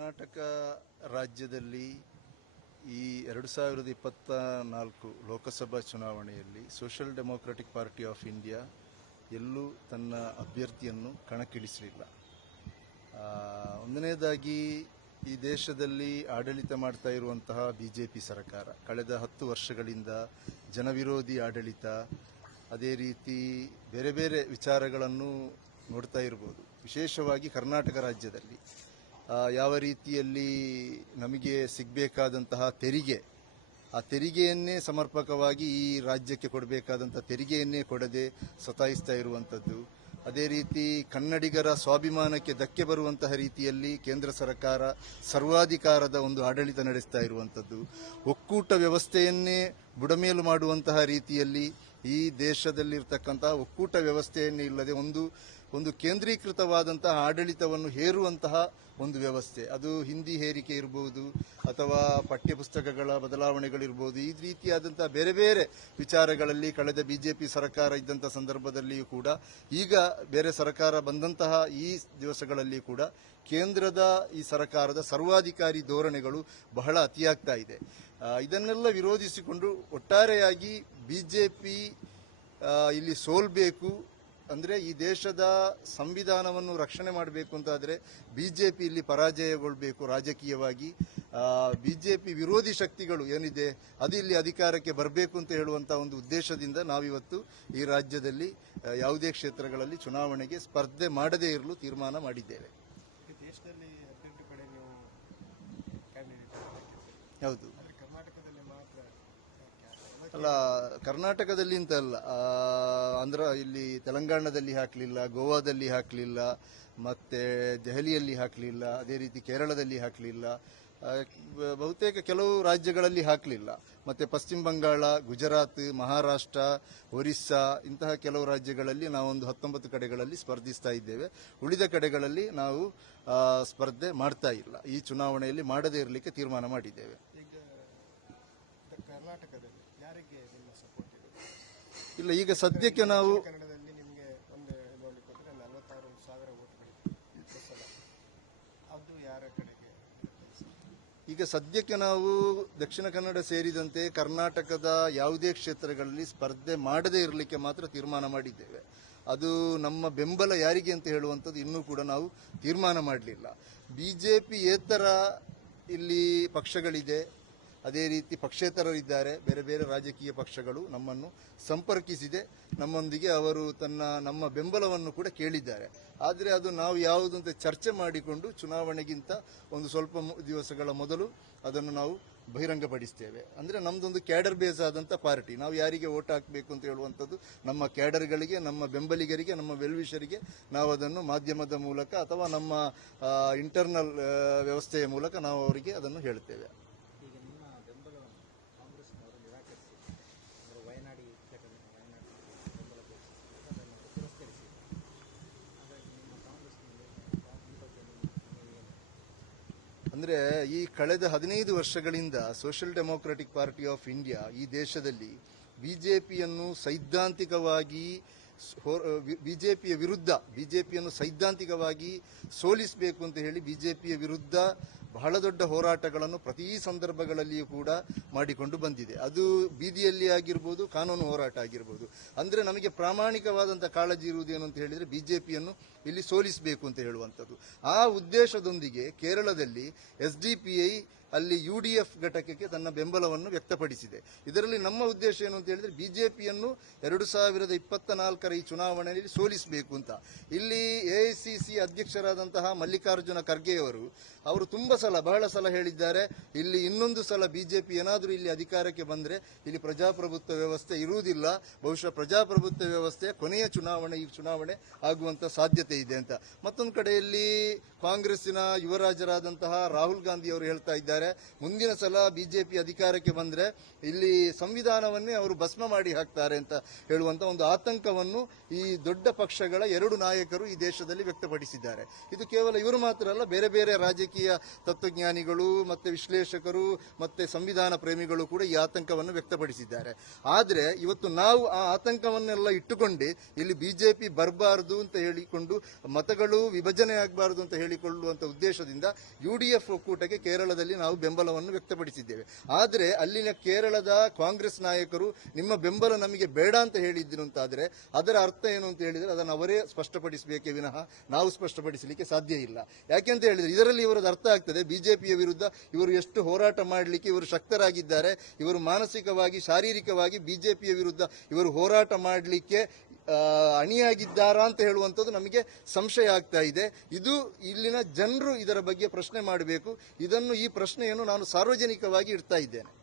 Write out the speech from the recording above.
ಕರ್ನಾಟಕ ರಾಜ್ಯದಲ್ಲಿ ಈ ಎರಡು ಸಾವಿರದ ಇಪ್ಪತ್ತ ನಾಲ್ಕು ಲೋಕಸಭಾ ಚುನಾವಣೆಯಲ್ಲಿ Social Democratic Party of India ಎಲ್ಲೂ ತನ್ನ ಅಭ್ಯರ್ಥಿಯನ್ನು ಕಣಕ್ಕಿಳಿಸಲಿಲ್ಲ. ಒಂದನೇದಾಗಿ ಈ ದೇಶದಲ್ಲಿ ಆಡಳಿತ ಮಾಡ್ತಾ ಇರುವಂತಹ ಬಿ ಸರ್ಕಾರ. ಕಳೆದ ಹತ್ತು ವರ್ಷಗಳಿಂದ ಜನವಿರೋಧಿ ಆಡಳಿತ, ಅದೇ ರೀತಿ ಬೇರೆ ಬೇರೆ ವಿಚಾರಗಳನ್ನು ನೋಡ್ತಾ ಇರ್ಬೋದು. ವಿಶೇಷವಾಗಿ ಕರ್ನಾಟಕ ರಾಜ್ಯದಲ್ಲಿ ಯಾವ ರೀತಿಯಲ್ಲಿ ನಮಗೆ ಸಿಗಬೇಕಾದಂತಹ ತೆರಿಗೆ, ಆ ತೆರಿಗೆಯನ್ನೇ ಸಮರ್ಪಕವಾಗಿ ಈ ರಾಜ್ಯಕ್ಕೆ ಕೊಡಬೇಕಾದಂಥ ತೆರಿಗೆಯನ್ನೇ ಕೊಡದೆ ಸತಾಯಿಸ್ತಾ ಇರುವಂಥದ್ದು ಅದೇ ರೀತಿ ಕನ್ನಡಿಗರ ಸ್ವಾಭಿಮಾನಕ್ಕೆ ಧಕ್ಕೆ ಬರುವಂತಹ ರೀತಿಯಲ್ಲಿ ಕೇಂದ್ರ ಸರ್ಕಾರ ಸರ್ವಾಧಿಕಾರದ ಒಂದು ಆಡಳಿತ ನಡೆಸ್ತಾ ಇರುವಂಥದ್ದು ಒಕ್ಕೂಟ ವ್ಯವಸ್ಥೆಯನ್ನೇ ಬುಡಮೇಲು ಮಾಡುವಂತಹ ರೀತಿಯಲ್ಲಿ ಈ ದೇಶದಲ್ಲಿರ್ತಕ್ಕಂತಹ ಒಕ್ಕೂಟ ವ್ಯವಸ್ಥೆಯನ್ನೇ ಇಲ್ಲದೆ ಒಂದು ಒಂದು ಕೇಂದ್ರೀಕೃತವಾದಂತಹ ಆಡಳಿತವನ್ನು ಹೇರುವಂತಹ ಒಂದು ವ್ಯವಸ್ಥೆ. ಅದು ಹಿಂದಿ ಹೇರಿಕೆ ಇರಬಹುದು ಅಥವಾ ಪಠ್ಯಪುಸ್ತಕಗಳ ಬದಲಾವಣೆಗಳಿರ್ಬೋದು, ಈ ರೀತಿಯಾದಂತಹ ಬೇರೆ ಬೇರೆ ವಿಚಾರಗಳಲ್ಲಿ ಕಳೆದ ಬಿಜೆಪಿ ಸರ್ಕಾರ ಇದ್ದಂಥ ಸಂದರ್ಭದಲ್ಲಿಯೂ ಕೂಡ, ಈಗ ಬೇರೆ ಸರ್ಕಾರ ಬಂದಂತಹ ಈ ದಿವಸಗಳಲ್ಲಿ ಕೂಡ ಕೇಂದ್ರದ ಈ ಸರ್ಕಾರದ ಸರ್ವಾಧಿಕಾರಿ ಧೋರಣೆಗಳು ಬಹಳ ಅತಿಯಾಗ್ತಾ ಇದೆ. ಇದನ್ನೆಲ್ಲ ವಿರೋಧಿಸಿಕೊಂಡು ಒಟ್ಟಾರೆಯಾಗಿ ಬಿಜೆಪಿ ಇಲ್ಲಿ ಸೋಲ್ಬೇಕು ಅಂದ್ರೆ ಈ ದೇಶದ ಸಂವಿಧಾನವನ್ನು ರಕ್ಷಣೆ ಮಾಡಬೇಕು ಅಂತಾದ್ರೆ ಬಿಜೆಪಿ ಇಲ್ಲಿ ಪರಾಜಯಗೊಳ್ಬೇಕು ರಾಜಕೀಯವಾಗಿ. ಬಿ ಜೆ ಪಿ ವಿರೋಧಿ ಶಕ್ತಿಗಳು ಏನಿದೆ ಅದು ಇಲ್ಲಿ ಅಧಿಕಾರಕ್ಕೆ ಬರಬೇಕು ಅಂತ ಹೇಳುವಂಥ ಒಂದು ಉದ್ದೇಶದಿಂದ ನಾವಿವತ್ತು ಈ ರಾಜ್ಯದಲ್ಲಿ ಯಾವುದೇ ಕ್ಷೇತ್ರಗಳಲ್ಲಿ ಚುನಾವಣೆಗೆ ಸ್ಪರ್ಧೆ ಮಾಡದೇ ಇರಲು ತೀರ್ಮಾನ ಮಾಡಿದ್ದೇವೆ. ಹೌದು ಆದರೆ ಕರ್ನಾಟಕದಲ್ಲಿ ಮಾತ್ರ ಯಾಕೆ? ಅಲ್ಲ, ಕರ್ನಾಟಕದಲ್ಲಿ ಅಂತ ಅಲ್ಲ ಅಂದ್ರೆ ಇಲ್ಲಿ ತೆಲಂಗಾಣದಲ್ಲಿ ಹಾಕಲಿಲ್ಲ, ಗೋವಾದಲ್ಲಿ ಹಾಕಲಿಲ್ಲ, ಮತ್ತೆ ದೆಹಲಿಯಲ್ಲಿ ಹಾಕಲಿಲ್ಲ, ಅದೇ ರೀತಿ ಕೇರಳದಲ್ಲಿ ಹಾಕಲಿಲ್ಲ ಬಹುತೇಕ ಕೆಲವು ರಾಜ್ಯಗಳಲ್ಲಿ ಹಾಕಲಿಲ್ಲ. ಮತ್ತೆ ಪಶ್ಚಿಮ ಬಂಗಾಳ, ಗುಜರಾತ್, ಮಹಾರಾಷ್ಟ್ರ, ಒರಿಸ್ಸಾ, ಇಂತಹ ಕೆಲವು ರಾಜ್ಯಗಳಲ್ಲಿ ನಾವೊಂದು ಹತ್ತೊಂಬತ್ತು ಕಡೆಗಳಲ್ಲಿ ಸ್ಪರ್ಧಿಸ್ತಾ ಇದ್ದೇವೆ. ಉಳಿದ ಕಡೆಗಳಲ್ಲಿ ನಾವು ಸ್ಪರ್ಧೆ ಮಾಡ್ತಾ ಇಲ್ಲ. ಈ ಚುನಾವಣೆಯಲ್ಲಿ ಮಾಡದೇ ಇರಲಿಕ್ಕೆ ತೀರ್ಮಾನ ಮಾಡಿದ್ದೇವೆ. ಕರ್ನಾಟಕದಲ್ಲಿ ಯಾರಿಗೆ ನಿಮ್ಮ ಸಪೋರ್ಟ್ ಇದೆ ಇಲ್ಲ ಈಗ ಸದ್ಯಕ್ಕೆ ನಾವು ಕನ್ನಡದಲ್ಲಿ ನಿಮಗೆ ಒಂದು ನೋಡ್ಲಿಕ್ಕೆ ಹೋದ್ರೆ ನಲವತ್ತಾರು ಸಾವಿರ ಓಟ್ಗಳು ಸಲ. ಅದು ಯಾರ ಕಡೆಗೆ ಈಗ ಸದ್ಯಕ್ಕೆ ನಾವು ದಕ್ಷಿಣ ಕನ್ನಡ ಸೇರಿದಂತೆ ಕರ್ನಾಟಕದ ಯಾವುದೇ ಕ್ಷೇತ್ರಗಳಲ್ಲಿ ಸ್ಪರ್ಧೆ ಮಾಡದೇ ಇರಲಿಕ್ಕೆ ಮಾತ್ರ ತೀರ್ಮಾನ ಮಾಡಿದ್ದೇವೆ. ಅದು ನಮ್ಮ ಬೆಂಬಲ ಯಾರಿಗೆ ಅಂತ ಹೇಳುವಂಥದ್ದು ಇನ್ನೂ ಕೂಡ ನಾವು ತೀರ್ಮಾನ ಮಾಡಲಿಲ್ಲ. ಬಿಜೆಪಿಯೇತರ ಇಲ್ಲಿ ಪಕ್ಷಗಳಿದೆ. ಅದೇ ರೀತಿ ಪಕ್ಷೇತರರಿದ್ದಾರೆ. ಬೇರೆ ಬೇರೆ ರಾಜಕೀಯ ಪಕ್ಷಗಳು ನಮ್ಮನ್ನು ಸಂಪರ್ಕಿಸಿದೆ. ನಮ್ಮೊಂದಿಗೆ ಅವರು ತನ್ನ ನಮ್ಮ ಬೆಂಬಲವನ್ನು ಕೂಡ ಕೇಳಿದ್ದಾರೆ. ಆದರೆ ಅದು ನಾವು ಯಾವುದು ಅಂತ ಚರ್ಚೆ ಮಾಡಿಕೊಂಡು ಚುನಾವಣೆಗಿಂತ ಒಂದು ಸ್ವಲ್ಪ ದಿವಸಗಳ ಮೊದಲು ಅದನ್ನು ನಾವು ಬಹಿರಂಗಪಡಿಸ್ತೇವೆ. ಅಂದರೆ ನಮ್ಮದೊಂದು ಕ್ಯಾಡರ್ ಬೇಸ್ ಆದಂಥ ಪಾರ್ಟಿ. ನಾವು ಯಾರಿಗೆ ಓಟ್ ಹಾಕಬೇಕು ಅಂತ ಹೇಳುವಂಥದ್ದು ನಮ್ಮ ಕ್ಯಾಡರ್ಗಳಿಗೆ, ನಮ್ಮ ಬೆಂಬಲಿಗರಿಗೆ, ನಮ್ಮ ವೆಲ್ವಿಷರಿಗೆ ನಾವು ಅದನ್ನು ಮಾಧ್ಯಮದ ಮೂಲಕ ಅಥವಾ ನಮ್ಮ ಇಂಟರ್ನಲ್ ವ್ಯವಸ್ಥೆಯ ಮೂಲಕ ನಾವು ಅವರಿಗೆ ಅದನ್ನು ಹೇಳ್ತೇವೆ ಈಗ ನಿಮ್ಮ ಬೆಂಬಲವನ್ನು ಕಾಂಗ್ರೆಸ್ನವರು ನಿರಾಕರಿಸಿ ಅವರು ವಯನಾಡಿ ಕ್ಷೇತ್ರದಿಂದ ವಯನಾಡು ಬೆಂಬಲ ಘೋಷಿಸಿ ಅದನ್ನು ತಿರಸ್ಕರಿಸಿ ಹಾಗಾಗಿ ನಿಮ್ಮ ಕಾಂಗ್ರೆಸ್ನಲ್ಲಿ ಇಂಥದ್ದನ್ನು ನೀವು ಅಂದ್ರೆ ಈ ಕಳೆದ ಹದಿನೈದು ವರ್ಷಗಳಿಂದ Social Democratic Party of India ಈ ದೇಶದಲ್ಲಿ ಬಿಜೆಪಿಯನ್ನು ಸೈದ್ಧಾಂತಿಕವಾಗಿ ಬಿಜೆಪಿಯ ವಿರುದ್ಧ, ಬಿಜೆಪಿಯನ್ನು ಸೈದ್ಧಾಂತಿಕವಾಗಿ ಸೋಲಿಸಬೇಕು ಅಂತ ಹೇಳಿ ಬಿಜೆಪಿಯ ವಿರುದ್ಧ ಬಹಳ ದೊಡ್ಡ ಹೋರಾಟಗಳನ್ನು ಪ್ರತಿ ಸಂದರ್ಭಗಳಲ್ಲಿಯೂ ಕೂಡ ಮಾಡಿಕೊಂಡು ಬಂದಿದೆ. ಅದು ಬೀದಿಯಲ್ಲಿ ಆಗಿರ್ಬೋದು, ಕಾನೂನು ಹೋರಾಟ ಆಗಿರ್ಬೋದು. ಅಂದರೆ ನಮಗೆ ಪ್ರಾಮಾಣಿಕವಾದಂಥ ಕಾಳಜಿ ಇರುವುದೇನು ಅಂತ ಹೇಳಿದ್ರೆ ಬಿಜೆಪಿಯನ್ನು ಇಲ್ಲಿ ಸೋಲಿಸಬೇಕು ಅಂತ ಹೇಳುವಂಥದ್ದು. ಆ ಉದ್ದೇಶದೊಂದಿಗೆ ಕೇರಳದಲ್ಲಿ ಎಸ್ ಡಿ ಪಿ ಐ ಅಲ್ಲಿ ಯು ಡಿ ಎಫ್ ಘಟಕಕ್ಕೆ ತನ್ನ ಬೆಂಬಲವನ್ನು ವ್ಯಕ್ತಪಡಿಸಿದೆ. ಇದರಲ್ಲಿ ನಮ್ಮ ಉದ್ದೇಶ ಏನು ಅಂತ ಹೇಳಿದ್ರೆ ಬಿಜೆಪಿಯನ್ನು ಎರಡು ಸಾವಿರದ ಇಪ್ಪತ್ತ ನಾಲ್ಕರ ಈ ಚುನಾವಣೆಯಲ್ಲಿ ಸೋಲಿಸಬೇಕು ಅಂತ. ಇಲ್ಲಿ ಎಐಸಿಸಿ ಅಧ್ಯಕ್ಷರಾದಂತಹ ಮಲ್ಲಿಕಾರ್ಜುನ ಖರ್ಗೆಯವರು ಅವರು ತುಂಬ ಸಲ, ಬಹಳ ಸಲ ಹೇಳಿದ್ದಾರೆ, ಇಲ್ಲಿ ಇನ್ನೊಂದು ಸಲ ಬಿಜೆಪಿ ಏನಾದರೂ ಇಲ್ಲಿ ಅಧಿಕಾರಕ್ಕೆ ಬಂದರೆ ಇಲ್ಲಿ ಪ್ರಜಾಪ್ರಭುತ್ವ ವ್ಯವಸ್ಥೆ ಇರುವುದಿಲ್ಲ. ಬಹುಶಃ ಪ್ರಜಾಪ್ರಭುತ್ವ ವ್ಯವಸ್ಥೆ ಕೊನೆಯ ಚುನಾವಣೆ, ಈ ಚುನಾವಣೆ ಆಗುವಂಥ ಸಾಧ್ಯತೆ ಇದೆ ಅಂತ. ಮತ್ತೊಂದು ಕಡೆಯಲ್ಲಿ ಕಾಂಗ್ರೆಸ್ಸಿನ ಯುವರಾಜರಾದಂತಹ ರಾಹುಲ್ ಗಾಂಧಿ ಅವರು ಹೇಳ್ತಾ ಇದ್ದಾರೆ ಹೇಳಿದ್ದಾರೆ ಮುಂದಿನ ಸಲ ಬಿಜೆಪಿ ಅಧಿಕಾರಕ್ಕೆ ಬಂದ್ರೆ ಇಲ್ಲಿ ಸಂವಿಧಾನವನ್ನೇ ಅವರು ಭಸ್ಮ ಮಾಡಿ ಹಾಕ್ತಾರೆ ಅಂತ ಹೇಳುವಂತ ಒಂದು ಆತಂಕವನ್ನು ಈ ದೊಡ್ಡ ಪಕ್ಷಗಳ ಎರಡು ನಾಯಕರು ಈ ದೇಶದಲ್ಲಿ ವ್ಯಕ್ತಪಡಿಸಿದ್ದಾರೆ. ಇದು ಕೇವಲ ಇವರು ಮಾತ್ರ ಅಲ್ಲ, ಬೇರೆ ಬೇರೆ ರಾಜಕೀಯ ತತ್ವಜ್ಞಾನಿಗಳು ಮತ್ತೆ ವಿಶ್ಲೇಷಕರು ಮತ್ತೆ ಸಂವಿಧಾನ ಪ್ರೇಮಿಗಳು ಕೂಡ ಈ ಆತಂಕವನ್ನು ವ್ಯಕ್ತಪಡಿಸಿದ್ದಾರೆ. ಆದರೆ ಇವತ್ತು ನಾವು ಆ ಆತಂಕವನ್ನೆಲ್ಲ ಇಟ್ಟುಕೊಂಡು ಇಲ್ಲಿ ಬಿಜೆಪಿ ಬರಬಾರದು ಅಂತ ಹೇಳಿಕೊಂಡು, ಮತಗಳು ವಿಭಜನೆ ಆಗಬಾರದು ಅಂತ ಹೇಳಿಕೊಳ್ಳುವಂಥ ಉದ್ದೇಶದಿಂದ ಯು ಡಿ ಒಕ್ಕೂಟಕ್ಕೆ ಕೇರಳದಲ್ಲಿ ನಾವು ಬೆಂಬಲವನ್ನು ವ್ಯಕ್ತಪಡಿಸಿದ್ದೇವೆ. ಆದರೆ ಅಲ್ಲಿನ ಕೇರಳದ ಕಾಂಗ್ರೆಸ್ ನಾಯಕರು ನಿಮ್ಮ ಬೆಂಬಲ ನಮಗೆ ಬೇಡ ಅಂತ ಹೇಳಿದ್ರು ಅಂತಾದರೆ ಅದರ ಅರ್ಥ ಏನು ಅಂತ ಹೇಳಿದರೆ ಅದನ್ನು ಅವರೇ ಸ್ಪಷ್ಟಪಡಿಸಬೇಕೇ ವಿನಃ ನಾವು ಸ್ಪಷ್ಟಪಡಿಸಲಿಕ್ಕೆ ಸಾಧ್ಯ ಇಲ್ಲ. ಯಾಕೆಂತ ಹೇಳಿದರೆ ಇದರಲ್ಲಿ ಇವರದ್ದು ಅರ್ಥ ಆಗ್ತದೆ. ಬಿಜೆಪಿಯ ವಿರುದ್ಧ ಇವರು ಎಷ್ಟು ಹೋರಾಟ ಮಾಡಲಿಕ್ಕೆ ಇವರು ಶಕ್ತರಾಗಿದ್ದಾರೆ, ಇವರು ಮಾನಸಿಕವಾಗಿ, ಶಾರೀರಿಕವಾಗಿ ಬಿಜೆಪಿಯ ವಿರುದ್ಧ ಇವರು ಹೋರಾಟ ಮಾಡಲಿಕ್ಕೆ ಅಣಿಯಾಗಿದ್ದಾರಾ ಅಂತ ಹೇಳುವಂಥದ್ದು ನಮಗೆ ಸಂಶಯ ಆಗ್ತಾ ಇದೆ. ಇದು ಇಲ್ಲಿನ ಜನರು ಇದರ ಬಗ್ಗೆ ಪ್ರಶ್ನೆ ಮಾಡಬೇಕು. ಇದನ್ನು ಈ ಪ್ರಶ್ನೆಯನ್ನು ನಾನು ಸಾರ್ವಜನಿಕವಾಗಿ ಇಡ್ತಾ ಇದ್ದೇನೆ.